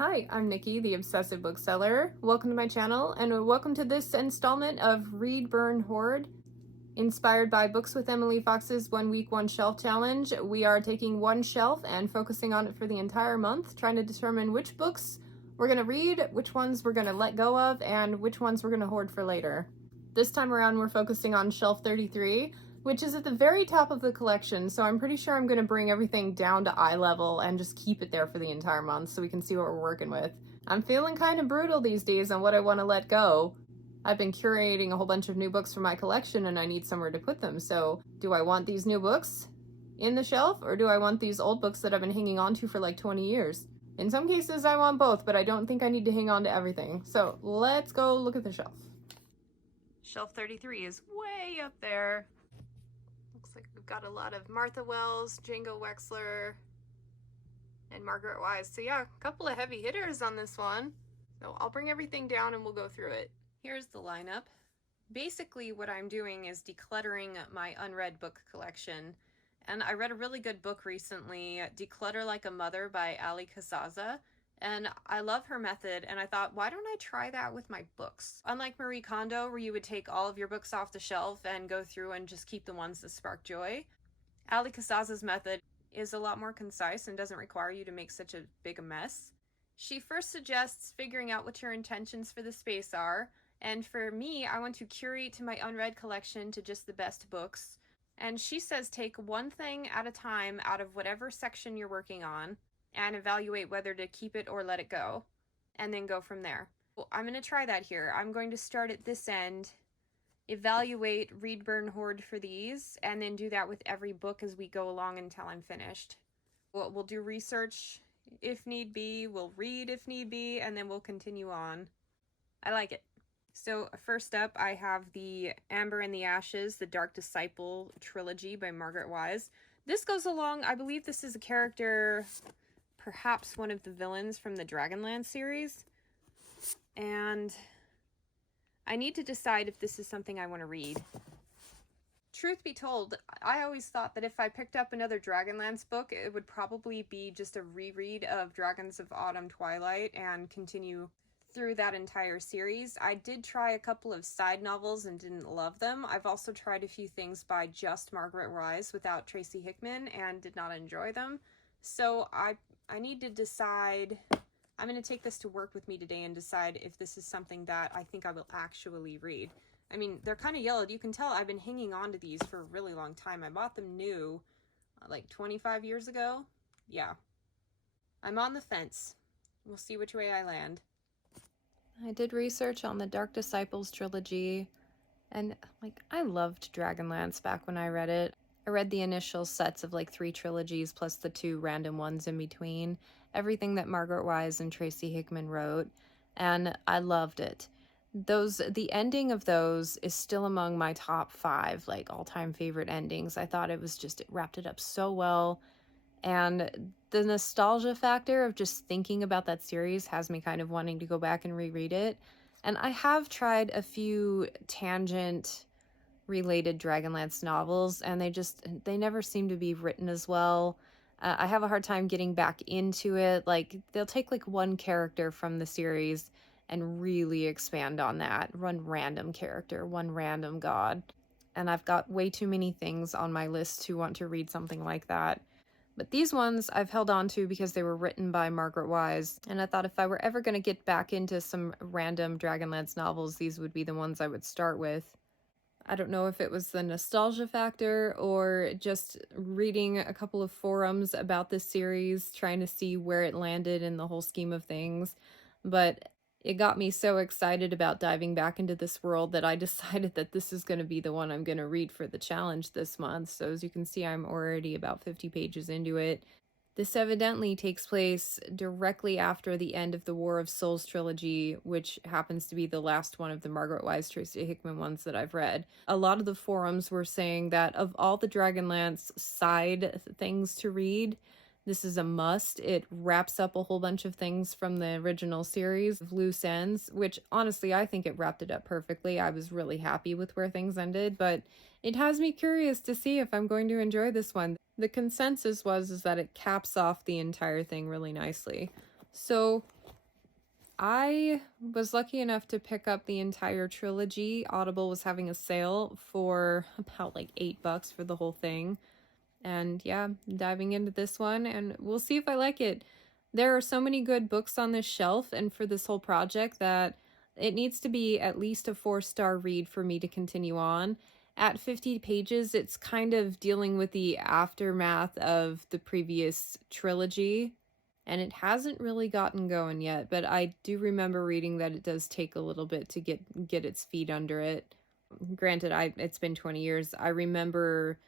Hi, I'm Nikki, the Obsessive Bookseller. Welcome to my channel, and welcome to this installment of Read, Burn, Hoard. Inspired by Books with Emily Fox's 1 Week, 1 Shelf challenge, we are taking one shelf and focusing on it for the entire month, trying to determine which books we're going to read, which ones we're going to let go of, and which ones we're going to hoard for later. This time around, we're focusing on shelf 33, which is at the very top of the collection, so I'm pretty sure I'm going to bring everything down to eye level and just keep it there for the entire month so we can see what we're working with. I'm feeling kind of brutal these days on what I want to let go. I've been curating a whole bunch of new books for my collection and I need somewhere to put them, so do I want these new books in the shelf, or do I want these old books that I've been hanging on to for like 20 years? In some cases I want both, but I don't think I need to hang on to everything. So let's go look at the shelf. Shelf 33 is way up there. Looks like we've got a lot of Martha Wells, Django Wexler, and Margaret Wise. So yeah, a couple of heavy hitters on this one. So I'll bring everything down and we'll go through it. Here's the lineup. Basically what I'm doing is decluttering my unread book collection. And I read a really good book recently, Declutter Like a Mother by Ali Kazaza. And I love her method, and I thought, why don't I try that with my books? Unlike Marie Kondo, where you would take all of your books off the shelf and go through and just keep the ones that spark joy, Ali Kazaza's method is a lot more concise and doesn't require you to make such a big a mess. She first suggests figuring out what your intentions for the space are, and for me, I want to curate my unread collection to just the best books. And she says take one thing at a time out of whatever section you're working on, and evaluate whether to keep it or let it go, and then go from there. Well, I'm going to try that here. I'm going to start at this end, evaluate, read, burn, hoard for these, and then do that with every book as we go along until I'm finished. We'll do research if need be, we'll read if need be, and then we'll continue on. I like it. So first up, I have the Amber and the Ashes, the Dark Disciple trilogy by Margaret Wise. This goes along, I believe this is a character, perhaps one of the villains from the Dragonlance series, and I need to decide if this is something I want to read. Truth be told, I always thought that if I picked up another Dragonlance book, it would probably be just a reread of Dragons of Autumn Twilight and continue through that entire series. I did try a couple of side novels and didn't love them. I've also tried a few things by just Margaret Wise without Tracy Hickman and did not enjoy them. So I need to decide. I'm going to take this to work with me today and decide if this is something that I think I will actually read. I mean, they're kind of yellowed. You can tell I've been hanging on to these for a really long time. I bought them new like 25 years ago. Yeah. I'm on the fence. We'll see which way I land. I did research on the Dark Disciples trilogy, and I loved Dragonlance back when I read it. I read the initial sets of like 3 trilogies plus the 2 random ones in between, everything that Margaret Wise and Tracy Hickman wrote, and I loved it. The ending of those is still among my top 5 like all-time favorite endings. I thought it wrapped it up so well. And the nostalgia factor of just thinking about that series has me kind of wanting to go back and reread it. And I have tried a few tangent related Dragonlance novels, and they never seem to be written as well. I have a hard time getting back into it. Like, they'll take like one character from the series and really expand on that. One random character, one random god. And I've got way too many things on my list to want to read something like that. But these ones I've held on to because they were written by Margaret Wise, and I thought if I were ever going to get back into some random Dragonlance novels, these would be the ones I would start with. I don't know if it was the nostalgia factor or just reading a couple of forums about this series, trying to see where it landed in the whole scheme of things, but it got me so excited about diving back into this world that I decided that this is going to be the one I'm going to read for the challenge this month. So as you can see, I'm already about 50 pages into it. This evidently takes place directly after the end of the War of Souls trilogy, which happens to be the last one of the Margaret Wise Tracy Hickman ones that I've read. A lot of the forums were saying that of all the Dragonlance side things to read, this is a must. It wraps up a whole bunch of things from the original series of loose ends, which honestly I think it wrapped it up perfectly. I was really happy with where things ended, but it has me curious to see if I'm going to enjoy this one. The consensus is that it caps off the entire thing really nicely. So I was lucky enough to pick up the entire trilogy. Audible was having a sale for about like $8 for the whole thing. And yeah, diving into this one, and we'll see if I like it. There are so many good books on this shelf and for this whole project that it needs to be at least a 4-star read for me to continue on. At 50 pages, it's kind of dealing with the aftermath of the previous trilogy, and it hasn't really gotten going yet, but I do remember reading that it does take a little bit to get its feet under it. Granted, it's been 20 years. I remember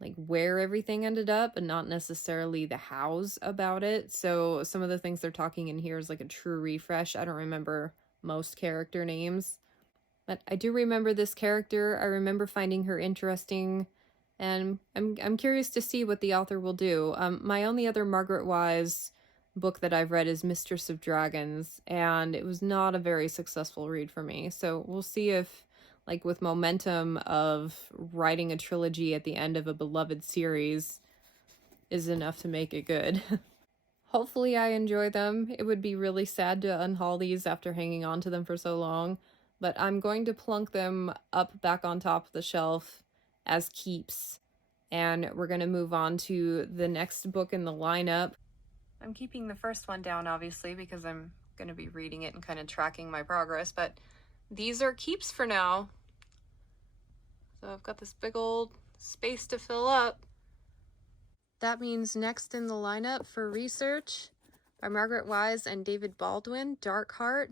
like where everything ended up and not necessarily the hows about it. So some of the things they're talking in here is like a true refresh. I don't remember most character names, but I do remember this character. I remember finding her interesting, and I'm curious to see what the author will do. My only other Margaret Wise book that I've read is Mistress of Dragons, and it was not a very successful read for me. So we'll see if, like, with momentum of writing a trilogy at the end of a beloved series is enough to make it good. Hopefully I enjoy them. It would be really sad to unhaul these after hanging on to them for so long, but I'm going to plunk them up back on top of the shelf as keeps, and we're going to move on to the next book in the lineup. I'm keeping the first one down, obviously, because I'm going to be reading it and kind of tracking my progress, but these are keeps for now. So I've got this big old space to fill up. That means next in the lineup for research are Margaret Wise and David Baldwin, Dark Heart.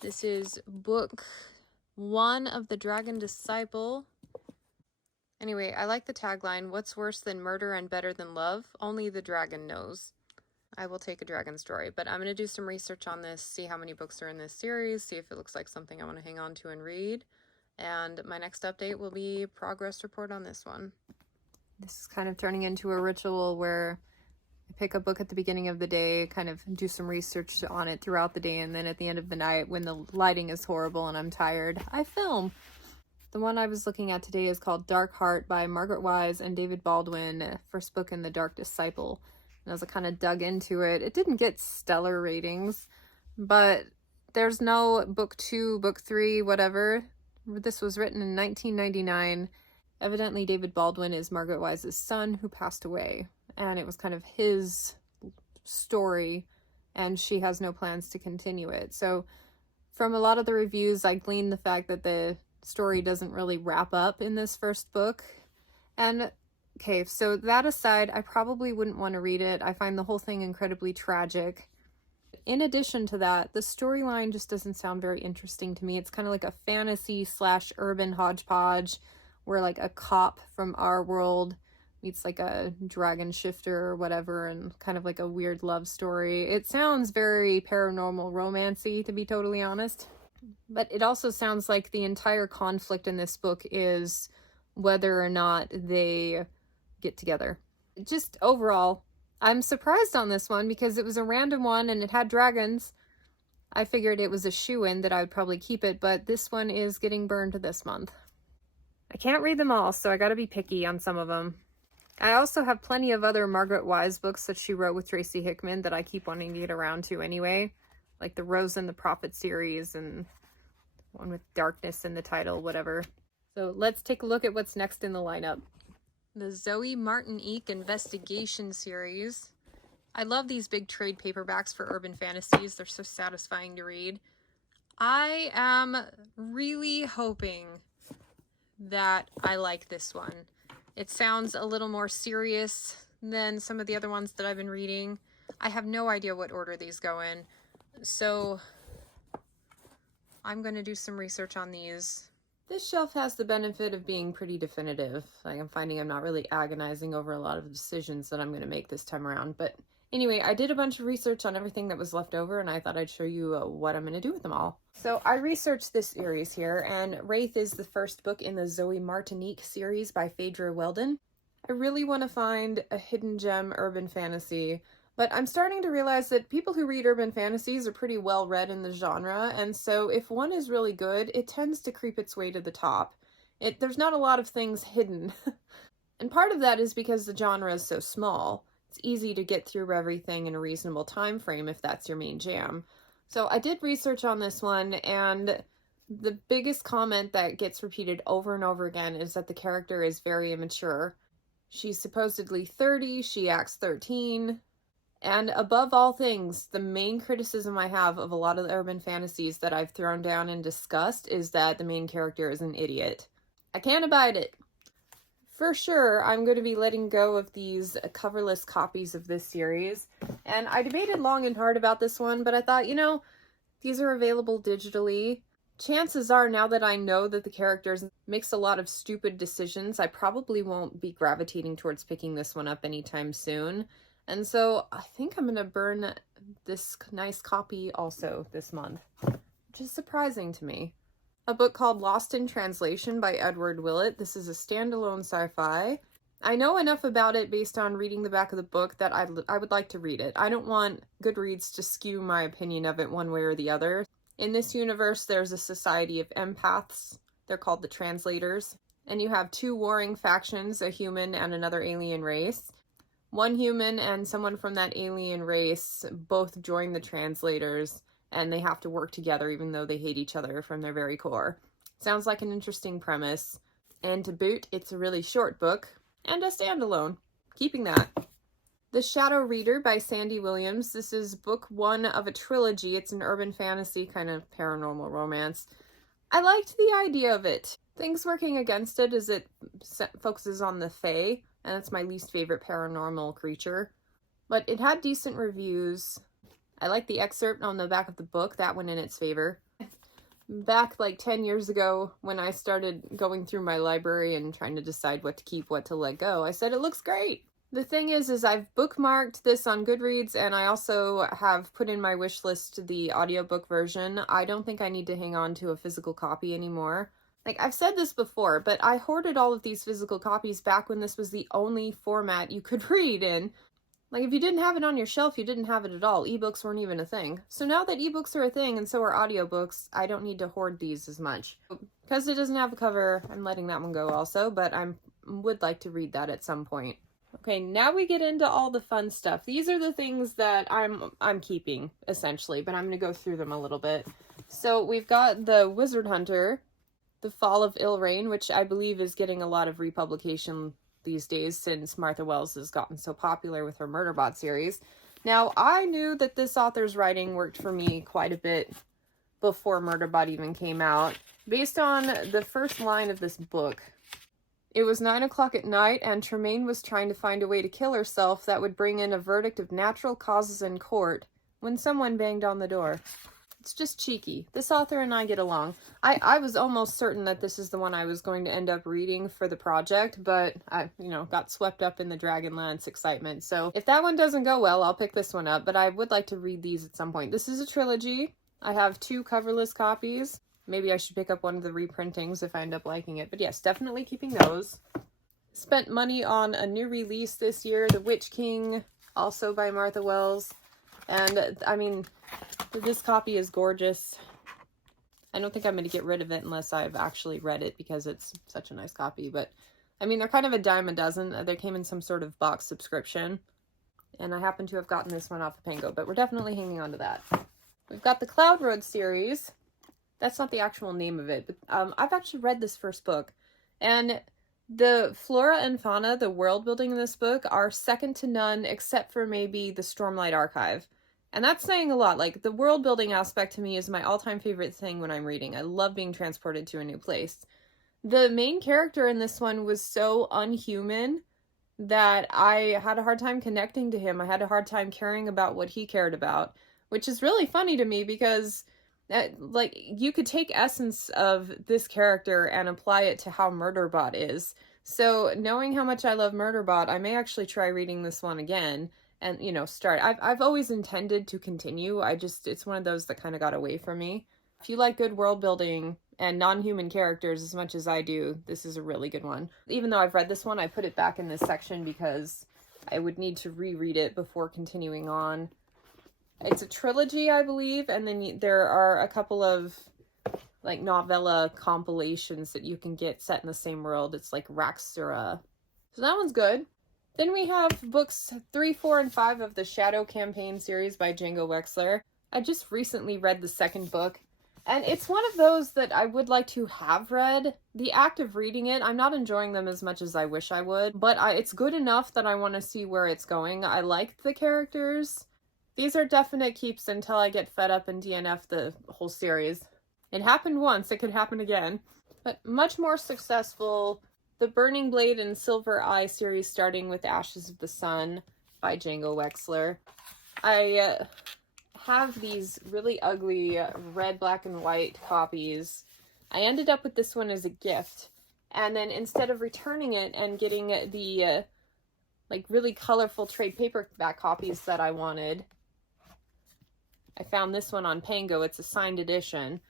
This is book 1 of The Dragon Disciple. Anyway, I like the tagline, "What's worse than murder and better than love? Only the dragon knows." I will take a dragon story, but I'm going to do some research on this, see how many books are in this series, see if it looks like something I want to hang on to and read. And my next update will be progress report on this one. This is kind of turning into a ritual where I pick a book at the beginning of the day, kind of do some research on it throughout the day, and then at the end of the night, when the lighting is horrible and I'm tired, I film. The one I was looking at today is called Dark Heart by Margaret Wise and David Baldwin, first book in the Dark Disciple. And as I kind of dug into it, it didn't get stellar ratings, but there's no book 2, book 3, whatever. This was written in 1999. Evidently, David Baldwin is Margaret Wise's son who passed away, and it was kind of his story, and she has no plans to continue it. So from a lot of the reviews, I gleaned the fact that the story doesn't really wrap up in this first book. And okay, so that aside, I probably wouldn't want to read it. I find the whole thing incredibly tragic. In addition to that, the storyline just doesn't sound very interesting to me. It's kind of like a fantasy/urban hodgepodge where like a cop from our world meets like a dragon shifter or whatever, and kind of like a weird love story. It sounds very paranormal romancy, to be totally honest. But it also sounds like the entire conflict in this book is whether or not they get together. Just overall, I'm surprised on this one because it was a random one and it had dragons. I figured it was a shoo-in that I would probably keep it, but this one is getting burned this month. I can't read them all, so I gotta be picky on some of them. I also have plenty of other Margaret Wise books that she wrote with Tracy Hickman that I keep wanting to get around to anyway, like the Rose and the Prophet series and one with darkness in the title, whatever. So let's take a look at what's next in the lineup. The Zoe Martin-Eek Investigation series. I love these big trade paperbacks for urban fantasies. They're so satisfying to read. I am really hoping that I like this one. It sounds a little more serious than some of the other ones that I've been reading. I have no idea what order these go in, so I'm going to do some research on these. This shelf has the benefit of being pretty definitive. Like, I'm finding I'm not really agonizing over a lot of decisions that I'm going to make this time around. But anyway, I did a bunch of research on everything that was left over, and I thought I'd show you what I'm going to do with them all. So I researched this series here, and Wraith is the first book in the Zoe Martin-Eek series by Phaedra Weldon. I really want to find a hidden gem urban fantasy, but I'm starting to realize that people who read urban fantasies are pretty well read in the genre, and so if one is really good, it tends to creep its way to the top. There's not a lot of things hidden. And part of that is because the genre is so small. It's easy to get through everything in a reasonable time frame if that's your main jam. So I did research on this one, and the biggest comment that gets repeated over and over again is that the character is very immature. She's supposedly 30, she acts 13, and above all things, the main criticism I have of a lot of the urban fantasies that I've thrown down and discussed is that the main character is an idiot. I can't abide it. For sure, I'm going to be letting go of these coverless copies of this series, and I debated long and hard about this one, but I thought, you know, these are available digitally. Chances are, now that I know that the character makes a lot of stupid decisions, I probably won't be gravitating towards picking this one up anytime soon. And so I think I'm going to burn this nice copy also this month, which is surprising to me. A book called Lost in Translation by Edward Willett. This is a standalone sci-fi. I know enough about it based on reading the back of the book that I would like to read it. I don't want Goodreads to skew my opinion of it one way or the other. In this universe, there's a society of empaths. They're called the Translators. And you have two warring factions, a human and another alien race. One human and someone from that alien race both join the Translators, and they have to work together even though they hate each other from their very core. Sounds like an interesting premise. And to boot, it's a really short book and a standalone. Keeping that. The Shadow Reader by Sandy Williams. This is book one of a trilogy. It's an urban fantasy kind of paranormal romance. I liked the idea of it. Things working against it is it focuses on the Fae, and it's my least favorite paranormal creature. But it had decent reviews. I like the excerpt on the back of the book. That went in its favor. Back like 10 years ago, when I started going through my library and trying to decide what to keep, what to let go, I said it looks great. The thing is I've bookmarked this on Goodreads, and I also have put in my wish list the audiobook version. I don't think I need to hang on to a physical copy anymore. Like, I've said this before, but I hoarded all of these physical copies back when this was the only format you could read in. Like, if you didn't have it on your shelf, you didn't have it at all. Ebooks weren't even a thing. So now that ebooks are a thing, and so are audiobooks, I don't need to hoard these as much. Because it doesn't have a cover, I'm letting that one go also, but I would like to read that at some point. Okay, now we get into all the fun stuff. These are the things that I'm keeping, essentially, but I'm going to go through them a little bit. So we've got The Wizard Hunter, The Fall of Ilrain, which I believe is getting a lot of republication these days since Martha Wells has gotten so popular with her Murderbot series. Now, I knew that this author's writing worked for me quite a bit before Murderbot even came out. Based on the first line of this book, it was 9 o'clock at night, and Tremaine was trying to find a way to kill herself that would bring in a verdict of natural causes in court when someone banged on the door. It's just cheeky. This author and I get along. I was almost certain that this is the one I was going to end up reading for the project, but I, got swept up in the Dragonlance excitement. So if that one doesn't go well, I'll pick this one up, but I would like to read these at some point. This is a trilogy. I have 2 coverless copies. Maybe I should pick up one of the reprintings if I end up liking it. But yes, definitely keeping those. Spent money on a new release this year, The Witch King, also by Martha Wells. And, I mean, this copy is gorgeous. I don't think I'm going to get rid of it unless I've actually read it because it's such a nice copy. But, I mean, they're kind of a dime a dozen. They came in some sort of box subscription. And I happen to have gotten this one off of Pango, but we're definitely hanging on to that. We've got the Cloud Road series. That's not the actual name of it, but I've actually read this first book. And the flora and fauna, the world building in this book, are second to none except for maybe the Stormlight Archive. And that's saying a lot. Like, the world building aspect to me is my all-time favorite thing when I'm reading. I love being transported to a new place. The main character in this one was so unhuman that I had a hard time connecting to him. I had a hard time caring about what he cared about, which is really funny to me because like, you could take essence of this character and apply it to how Murderbot is. So knowing how much I love Murderbot, I may actually try reading this one again and, start. I've always intended to continue. It's one of those that kind of got away from me. If you like good world building and non-human characters as much as I do, this is a really good one. Even though I've read this one, I put it back in this section because I would need to reread it before continuing on. It's a trilogy, I believe, and then there are a couple of, like, novella compilations that you can get set in the same world. It's like Raxura. So that one's good. Then we have books 3, 4, and 5 of the Shadow Campaign series by Django Wexler. I just recently read the second book, and it's one of those that I would like to have read. The act of reading it, I'm not enjoying them as much as I wish I would, but it's good enough that I want to see where it's going. I like the characters. These are definite keeps until I get fed up and DNF the whole series. It happened once, it could happen again. But much more successful, the Burning Blade and Silver Eye series starting with Ashes of the Sun by Django Wexler. I have these really ugly red, black, and white copies. I ended up with this one as a gift. And then instead of returning it and getting the like really colorful trade paperback copies that I wanted, I found this one on Pango. It's a signed edition.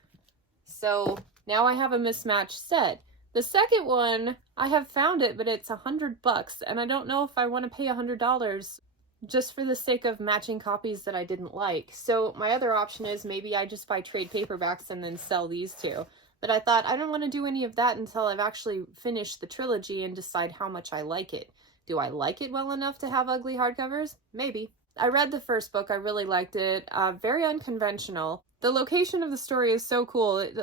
So now I have a mismatched set. The second one, I have found it, but it's $100, and I don't know if I want to pay $100 just for the sake of matching copies that I didn't like. So my other option is maybe I just buy trade paperbacks and then sell these two. But I thought I don't want to do any of that until I've actually finished the trilogy and decide how much I like it. Do I like it well enough to have ugly hardcovers? Maybe. I read the first book. I really liked it. Very unconventional. The location of the story is so cool. It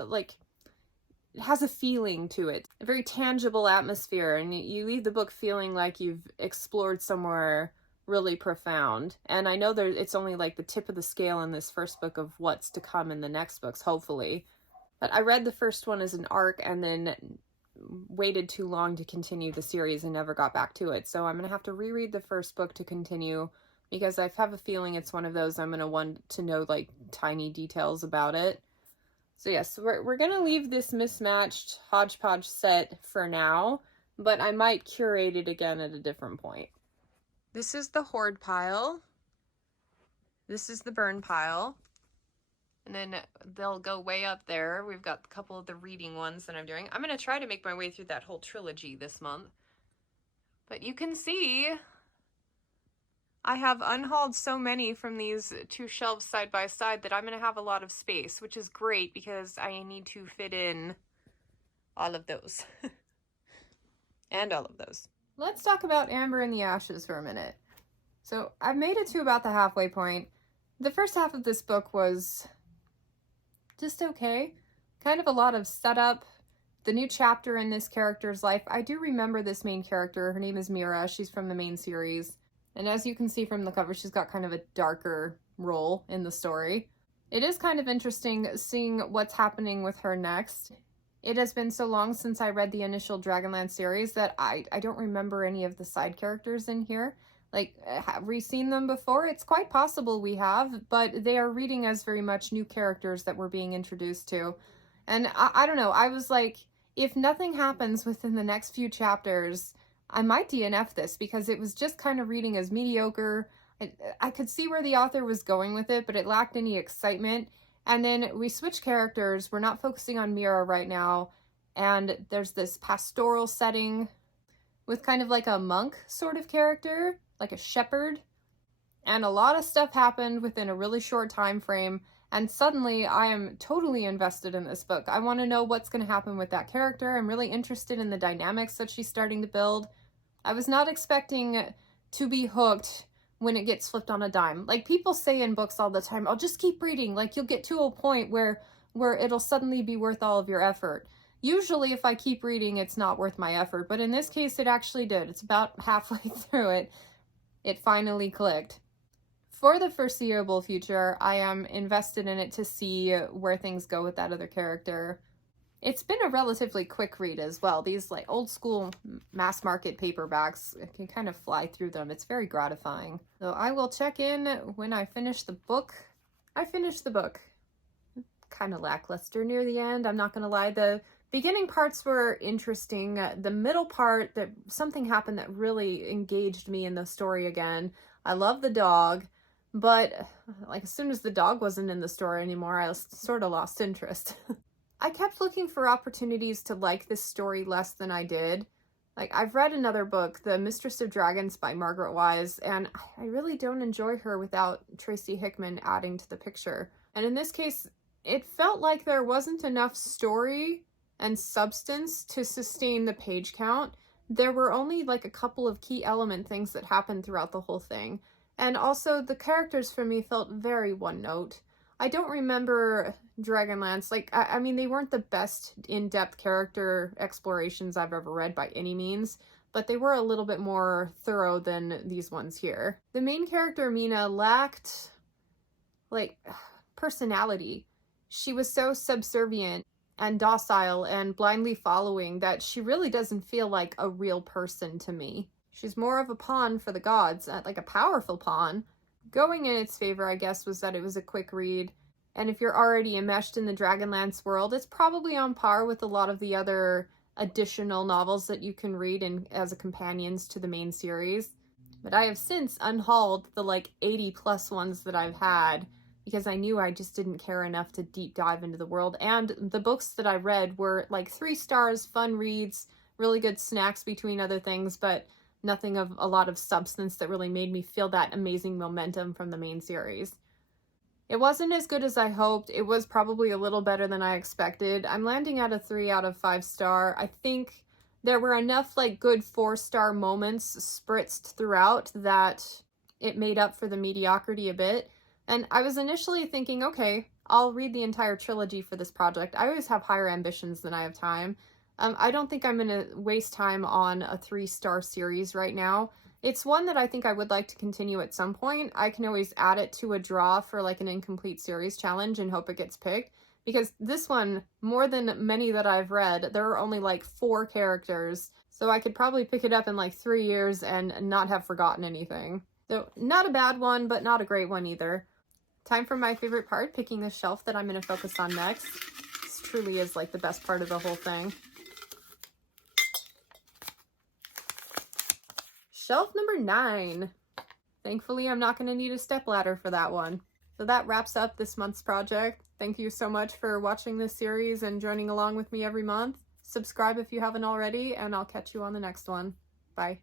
has a feeling to it. A very tangible atmosphere. And you leave the book feeling like you've explored somewhere really profound. And I know it's only like the tip of the scale in this first book of what's to come in the next books, hopefully. But I read the first one as an arc and then waited too long to continue the series and never got back to it. So I'm going to have to reread the first book to continue, because I have a feeling it's one of those I'm going to want to know like tiny details about it. So yes, we're going to leave this mismatched hodgepodge set for now, but I might curate it again at a different point. This is the hoard pile. This is the burn pile. And then they'll go way up there. We've got a couple of the reading ones that I'm doing. I'm going to try to make my way through that whole trilogy this month. But you can see I have unhauled so many from these two shelves side by side that I'm going to have a lot of space, which is great because I need to fit in all of those. And all of those. Let's talk about Amber in the Ashes for a minute. So I've made it to about the halfway point. The first half of this book was just okay. Kind of a lot of setup. The new chapter in this character's life. I do remember this main character. Her name is Mira. She's from the main series. And as you can see from the cover, she's got kind of a darker role in the story. It is kind of interesting seeing what's happening with her next. It has been so long since I read the initial Dragonlance series that I don't remember any of the side characters in here. Like, have we seen them before? It's quite possible we have, but they are reading as very much new characters that we're being introduced to. And I don't know, I was like, if nothing happens within the next few chapters, I might DNF this because it was just kind of reading as mediocre. I could see where the author was going with it, but it lacked any excitement. And then we switch characters. We're not focusing on Mira right now. And there's this pastoral setting with kind of like a monk sort of character, like a shepherd. And a lot of stuff happened within a really short time frame. And suddenly I am totally invested in this book. I want to know what's going to happen with that character. I'm really interested in the dynamics that she's starting to build. I was not expecting to be hooked when it gets flipped on a dime. Like people say in books all the time, oh, just keep reading. Like you'll get to a point where it'll suddenly be worth all of your effort. Usually if I keep reading, it's not worth my effort. But in this case, it actually did. It's about halfway through it. It finally clicked. For the foreseeable future, I am invested in it to see where things go with that other character. It's been a relatively quick read as well. These like old school mass market paperbacks, I can kind of fly through them. It's very gratifying. So I will check in when I finish the book. I finished the book. Kind of lackluster near the end, I'm not going to lie. The beginning parts were interesting. The middle part, something happened that really engaged me in the story again. I love the dog, but like as soon as the dog wasn't in the story anymore, I sort of lost interest. I kept looking for opportunities to like this story less than I did. Like, I've read another book, The Mistress of Dragons by Margaret Wise, and I really don't enjoy her without Tracy Hickman adding to the picture. And in this case, it felt like there wasn't enough story and substance to sustain the page count. There were only like a couple of key element things that happened throughout the whole thing. And also, the characters for me felt very one note. I don't remember Dragonlance. Like, I mean, they weren't the best in-depth character explorations I've ever read by any means, but they were a little bit more thorough than these ones here. The main character, Mina, lacked, like, personality. She was so subservient and docile and blindly following that she really doesn't feel like a real person to me. She's more of a pawn for the gods, like a powerful pawn. Going in its favor, I guess, was that it was a quick read, and if you're already enmeshed in the Dragonlance world, it's probably on par with a lot of the other additional novels that you can read as a companions to the main series. But I have since unhauled the like 80 plus ones that I've had because I knew I just didn't care enough to deep dive into the world, and the books that I read were like 3 stars, fun reads, really good snacks between other things, but nothing of a lot of substance that really made me feel that amazing momentum from the main series. It wasn't as good as I hoped. It was probably a little better than I expected. I'm landing at a 3 out of 5 star. I think there were enough like good 4-star moments spritzed throughout that it made up for the mediocrity a bit. And I was initially thinking, okay, I'll read the entire trilogy for this project. I always have higher ambitions than I have time. I don't think I'm going to waste time on a 3-star series right now. It's one that I think I would like to continue at some point. I can always add it to a draw for like an incomplete series challenge and hope it gets picked. Because this one, more than many that I've read, there are only like 4 characters. So I could probably pick it up in like 3 years and not have forgotten anything. So not a bad one, but not a great one either. Time for my favorite part, picking the shelf that I'm going to focus on next. This truly is like the best part of the whole thing. Shelf number 9. Thankfully, I'm not going to need a stepladder for that one. So that wraps up this month's project. Thank you so much for watching this series and joining along with me every month. Subscribe if you haven't already, and I'll catch you on the next one. Bye.